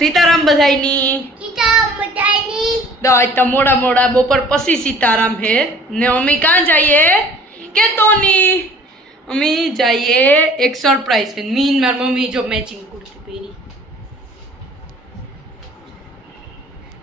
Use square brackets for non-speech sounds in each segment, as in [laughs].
સીતારામ બધાયની સીતા મટાઈની તો આજ તો મોડા મોડા બપોર પછી સીતારામ હે ને અમે કાં જઈએ કે તોની અમે જઈએ એક સરપ્રાઈઝ છે મીન માર મમ્મી જો મેચિંગ કુર્તી પહેરી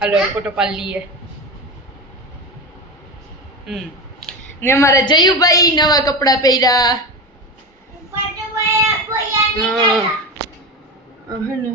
હાલો એક ફોટો પાડી લઈએ હમ ને અમારા જયુભાઈ નવા કપડાં પહેર્યા પાટવાયા કોયા હા. નીકળ્યા હે ને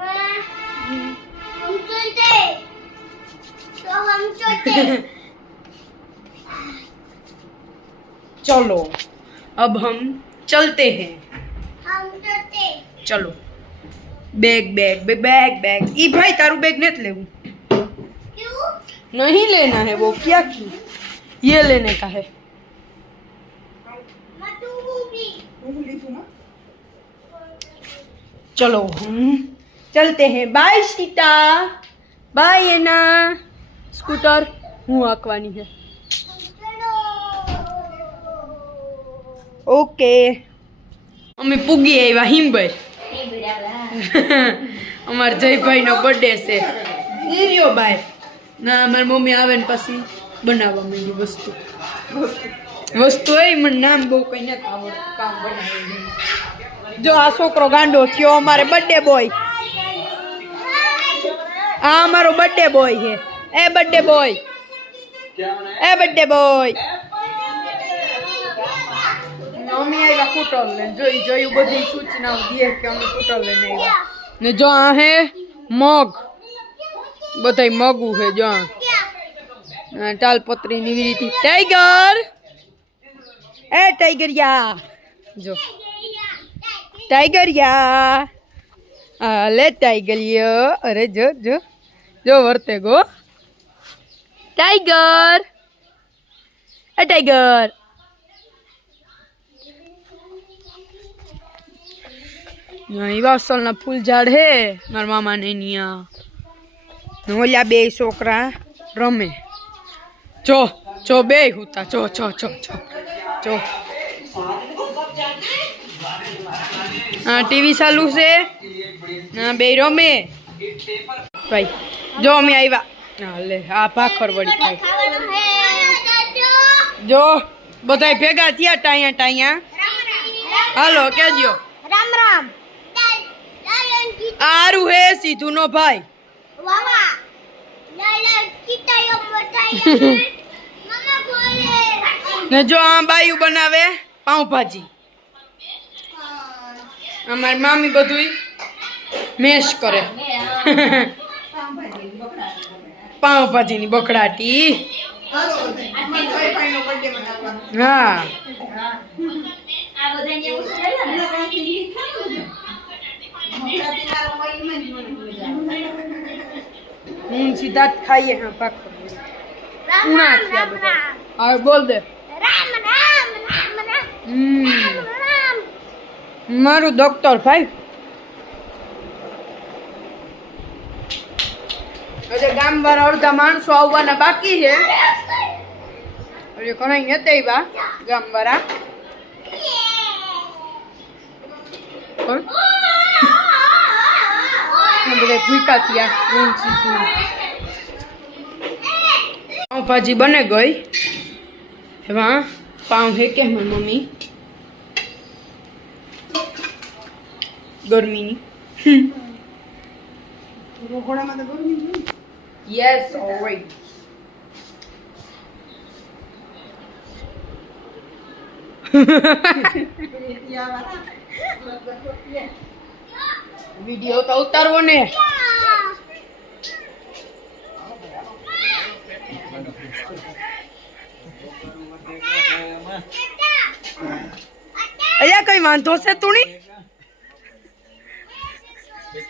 हम चलते तो हम चलते चलो अब हम चलते हैं। हम चलते चलो। Bag bag bag bag. ई भाई तारू बैग नहीं लेવું क्यों नहीं लेना है वो क्या की? ये लेने का है। तू चलो हम ચલતે હે બાય સીતા બાય એના સ્કૂટર હું આંકવાની છે ઓકે અમે પૂગી આવ્યા હિમભાઈ અમાર જયભાઈ નો બર્થડે છે નીર્યો ભાઈ ના, મારી મમ્મી આવે ને પછી બનાવવા માંડી વસ્તુ. વસ્તુ એ મને નામ બહુ કઈ નથી આવડતું, કામ બનાવી જો આ છોકરો ગાંડો થયો, અમારે બર્થડે બોય આ અમારો બર્થડે બોય છે એ બર્થડે બોય એ બર્થડે બોય મમ્મી આવ્યા કુટલ ને જોઈ જોયું બધી સૂચનાઓ દે કે અમે કુટલ લઈને આવ્યા ને જો આ હે મગ બધાય મગું છે જો આ. આ તાલપત્રી ની રીતે ટાઈગર એ ટાઈગરિયા જો ટાઈગરિયા હાલે ટાઈગરિયો અરે જો જો જો વર્તે ગો ટાઈગર એ ટાઈગર એવા અસલના ફૂલ ઝાડ હે મારા મામાને ન્યા ને ઓલા બે છોકરા રમે જો જો બે હુતા જો જો જો જો જો હા ટીવી ચાલુ છે હા બે રમે ભાઈ જો અમે આવ્યા હા લે આ ભાખર વળી ખાય. જો બધાય ભેગા થયા ટાયા ટાયા. હાલો કેજો. રામ રામ. આરું હે સીધું નો ભાઈ. [laughs] ને જો આ બાયું બનાવે પાઉંભાજી. અમારી મામી બધુંય મેશ કરે. પાઉંભાજીની બકડાટી. હા. હું સીધા જ ખાઈએ હા પાકો ઉણા થયા બધા. હવે બોલ દે. રામ રામ રામ રામ. હમ. રામ રામ મારું ડોક્ટર ભાઈ હજે ગામ વાળા અડધા માણસો આવવાના બાકી છે. હજે ઘણા નથી આવ્યા ગામ વાળા બધા ભૂકા થયા ઊંઘ પાઉંભાજી બને ગઈ. એમાં પાઉં હે કે મારી મમ્મી. ગરમીની. યસ ઓલરાઈટ વિડિયો તો ઉતારવો ને. [laughs] અહીંયા કઈ વાંધો છે તુણી?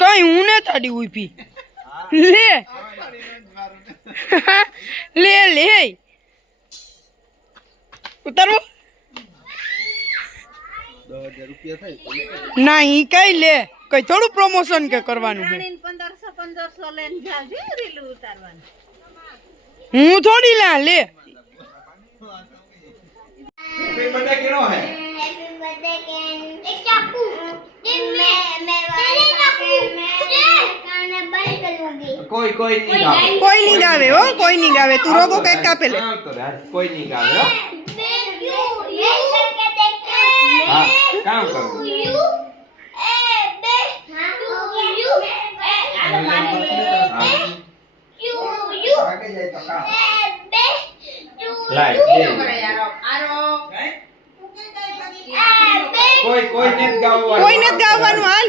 કઈ હું ને તાડી ઊભી લે. લે લે. ઉતારવું ના ઈ કઈ લે. કઈ થોડું પ્રમોશન કે કરવાનું છે? હું થોડી લા લે. બર્થડે કેનો હે? બર્થડે કેન એક ચાકુ. દિન મે કોઈ કોઈ નહીં ગાવે કોઈ નહીં ગાવે હો કોઈ નહીં ગાવે તું રોગો કંઈક કાપે લે. કોઈ નહીં ગાવે હો. કોઈ કોઈ ને ગાવવાનું હાલ.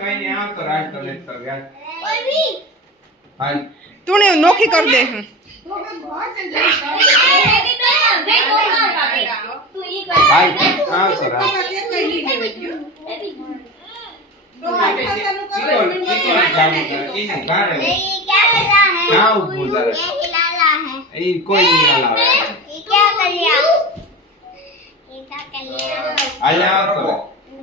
કઈ નહીં આમ તો રાજ તો નથી કરવી હાલ. હાલ. તું ને નોખી કર દે હું હાલ. આમ તો રાજ. ચીકોલ, ચીકોલ જાવું કરે. એનું ગારે. ના ઊભું તારે. ઈ કોઈ નહીં હલાવે હાલ આમ તો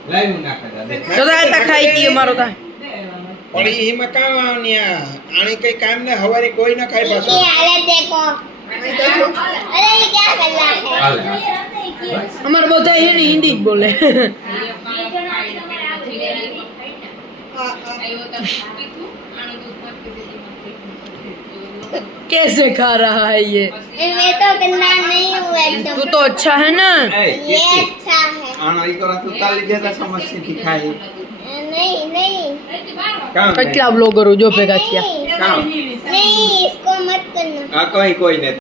છે લાઈ હું નાખે દાદા તો તાતા ખાઈ ગઈ મારો તા પણ એમાં કામ આવની આ આણી કઈ કામ ને હવારી કોઈ ના ખાય ये પાછો हालत देखो अरे ये क्या कर रहा है હાલે અમાર બધા હે ને હિન્દી જ બોલે कैसे खा रहा है ये मैं तो गंदा नहीं हूँ एकदम तू तो अच्छा है ना એ ये કેકી अच्छा है આણો ઈ કરો તું તાલી દેતા સમસ્યા થી ખાય નહીં નહીં કેટલા બ્લોગરો જો ભેગા થયા કામ નહીં કોઈ કોઈ ને